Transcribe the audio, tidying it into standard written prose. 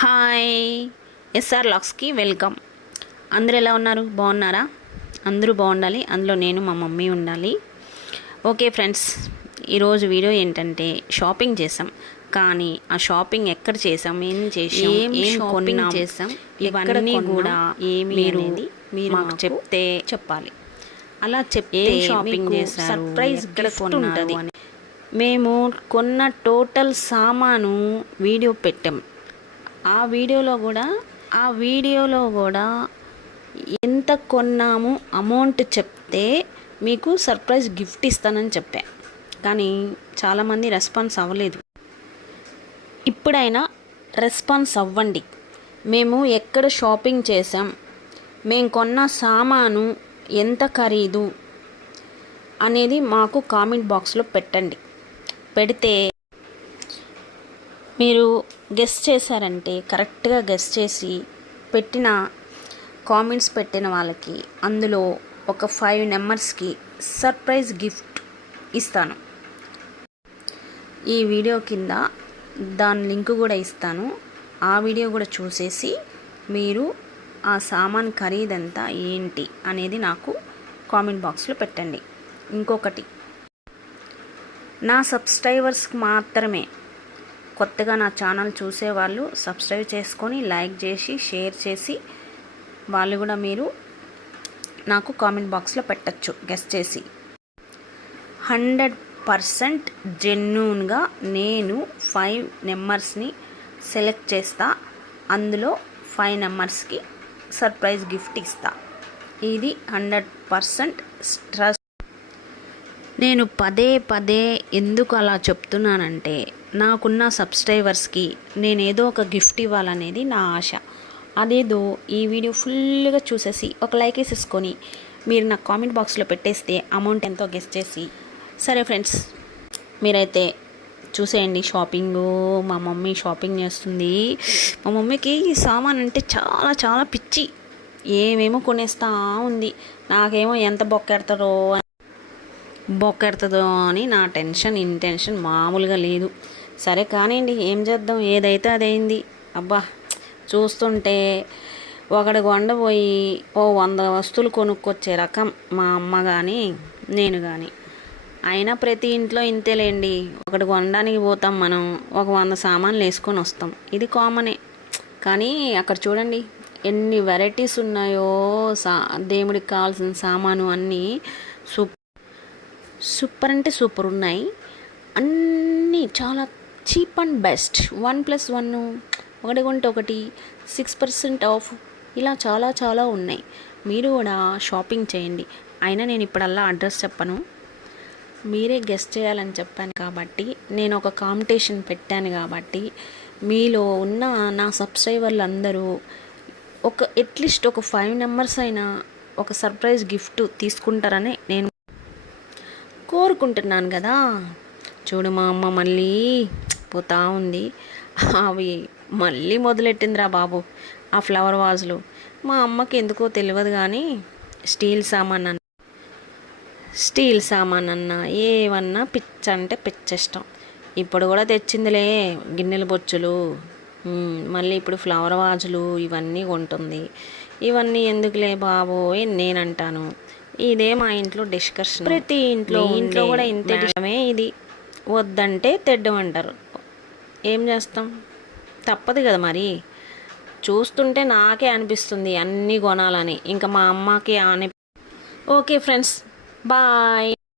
Hi SR లాక్స్కి welcome. అందరూ ఎలా ఉన్నారు? బాగున్నారా? అందరూ బాగుండాలి, అందులో నేను మా మమ్మీ ఉండాలి. ఓకే ఫ్రెండ్స్, ఈరోజు వీడియో ఏంటంటే షాపింగ్ చేసాం. కానీ ఆ షాపింగ్ ఎక్కడ చేసాం, ఏం చేసాం, ఏం షాపింగ్ చేసాం, ఇవన్నీ కూడా మీరు మాకు చెప్తే చెప్పాలి. అలా చెప్తే షాపింగ్ చేసారు, సర్ప్రైజ్ గిఫ్ట్ ఉంటుంది అని. మేము కొన్న టోటల్ సామాను వీడియో పెట్టాం. ఆ వీడియోలో కూడా ఎంత కొన్నాము అమౌంట్ చెప్తే మీకు సర్ప్రైజ్ గిఫ్ట్ ఇస్తానని చెప్పా. కానీ చాలామంది రెస్పాన్స్ అవ్వలేదు. ఇప్పుడైనా రెస్పాన్స్ అవ్వండి. మేము ఎక్కడ షాపింగ్ చేసాం, మేము కొన్న సామాను ఎంత ఖరీదు అనేది మాకు కామెంట్ బాక్స్లో పెట్టండి. పెడితే మీరు గెస్ చేశారంటే, కరెక్ట్గా గెస్ చేసి కామెంట్స్ పెట్టిన వాళ్ళకి అందులో ఒక 5 నెంబర్స్కి సర్ప్రైజ్ గిఫ్ట్ ఇస్తాను. ఈ వీడియో కింద దాని లింక్ కూడా ఇస్తాను. ఆ వీడియో కూడా చూసేసి మీరు ఆ సామాన్ ఖరీదంతా ఏంటి అనేది నాకు కామెంట్ బాక్స్లో పెట్టండి. ఇంకొకటి, నా సబ్స్క్రైబర్స్కి మాత్రమే, కొత్తగా నా ఛానల్ చూసేవాళ్ళు సబ్స్క్రైబ్ చేసుకొని లైక్ చేసి షేర్ చేసి వాళ్ళు కూడా మీరు నాకు కామెంట్ బాక్స్లో పెట్టచ్చు గెస్ చేసి. 100% జెన్యూన్గా నేను 5 నెంబర్స్ని సెలెక్ట్ చేస్తా. అందులో 5 నెంబర్స్కి సర్ప్రైజ్ గిఫ్ట్ ఇస్తా. ఇది 100% ట్రస్ట్. నేను పదే ఎందుకు అలా చెప్తున్నానంటే, నాకున్న సబ్స్క్రైబర్స్కి నేను ఏదో ఒక గిఫ్ట్ ఇవ్వాలనేది నా ఆశ. అదేదో ఈ వీడియో ఫుల్గా చూసేసి ఒక లైక్ వేసేసుకొని మీరు నాకు కామెంట్ బాక్స్లో పెట్టేస్తే అమౌంట్ ఎంతో గెస్ చేసి. సరే ఫ్రెండ్స్, మీరైతే చూసేయండి. మా మమ్మీ షాపింగ్ చేస్తుంది. మా మమ్మీకి సామాన్ అంటే చాలా చాలా పిచ్చి. ఏమేమో కొనేస్తూ ఉంది. నాకేమో ఎంత బొక్కెడుతుందో అని నా ఇంటెన్షన్ మామూలుగా లేదు. సరే కానివ్వండి, ఏం చేద్దాం, ఏదైతే అదైంది. అబ్బా, చూస్తుంటే ఒకటి కొండపోయి 100 వస్తువులు కొనుక్కొచ్చే రకం మా అమ్మ కానీ నేను కానీ. అయినా ప్రతి ఇంట్లో ఇంతేలేండి, ఒకటి కొనడానికి పోతాం మనం, ఒక 100 సామాన్లు వేసుకొని వస్తాం. ఇది కామనే. కానీ అక్కడ చూడండి ఎన్ని వెరైటీస్ ఉన్నాయో. దేవుడికి కావాల్సిన సామాను అన్నీ సూపర్ అంటే సూపర్ ఉన్నాయి. అన్నీ చాలా చీప్ అండ్ బెస్ట్. 1+1 ఒకటి కొంటే ఒకటి 6% ఆఫ్, ఇలా చాలా చాలా ఉన్నాయి. మీరు కూడా షాపింగ్ చేయండి. అయినా నేను ఇప్పుడల్లా అడ్రస్ చెప్పను, మీరే గెస్ట్ చేయాలని చెప్పాను కాబట్టి, నేను ఒక కాంపిటీషన్ పెట్టాను కాబట్టి, మీలో ఉన్న నా సబ్స్క్రైబర్లు అందరూ అట్లీస్ట్ ఒక 5 నెంబర్స్ అయినా ఒక సర్ప్రైజ్ గిఫ్ట్ తీసుకుంటారని నేను కోరుకుంటున్నాను కదా. చూడు, మా అమ్మ మళ్ళీ పోతా ఉంది. అవి మళ్ళీ మొదలెట్టిందిరా బాబు ఆ ఫ్లవర్ వాజులు. మా అమ్మకి ఎందుకో తెలియదు కానీ స్టీల్ సామాన్ అన్నా ఏమన్నా అంటే పిచ్చిష్టం. ఇప్పుడు కూడా తెచ్చిందిలే గిన్నెల బొచ్చులు, మళ్ళీ ఇప్పుడు ఫ్లవర్ వాజులు ఇవన్నీ కొంటుంది. ఇవన్నీ ఎందుకులే బాబు నేనంటాను. ఇదే మా ఇంట్లో డిస్కషన్. ప్రతి ఇంట్లో కూడా ఇంతే విషయమే. ఇది వద్దంటే తెడ్డమంటారు. ఏం చేస్తాం, తప్పదు కదా మరి. చూస్తుంటే నాకే అనిపిస్తుంది అన్నీ కొనాలని, ఇంకా మా అమ్మకి ఓకే ఫ్రెండ్స్, బాయ్.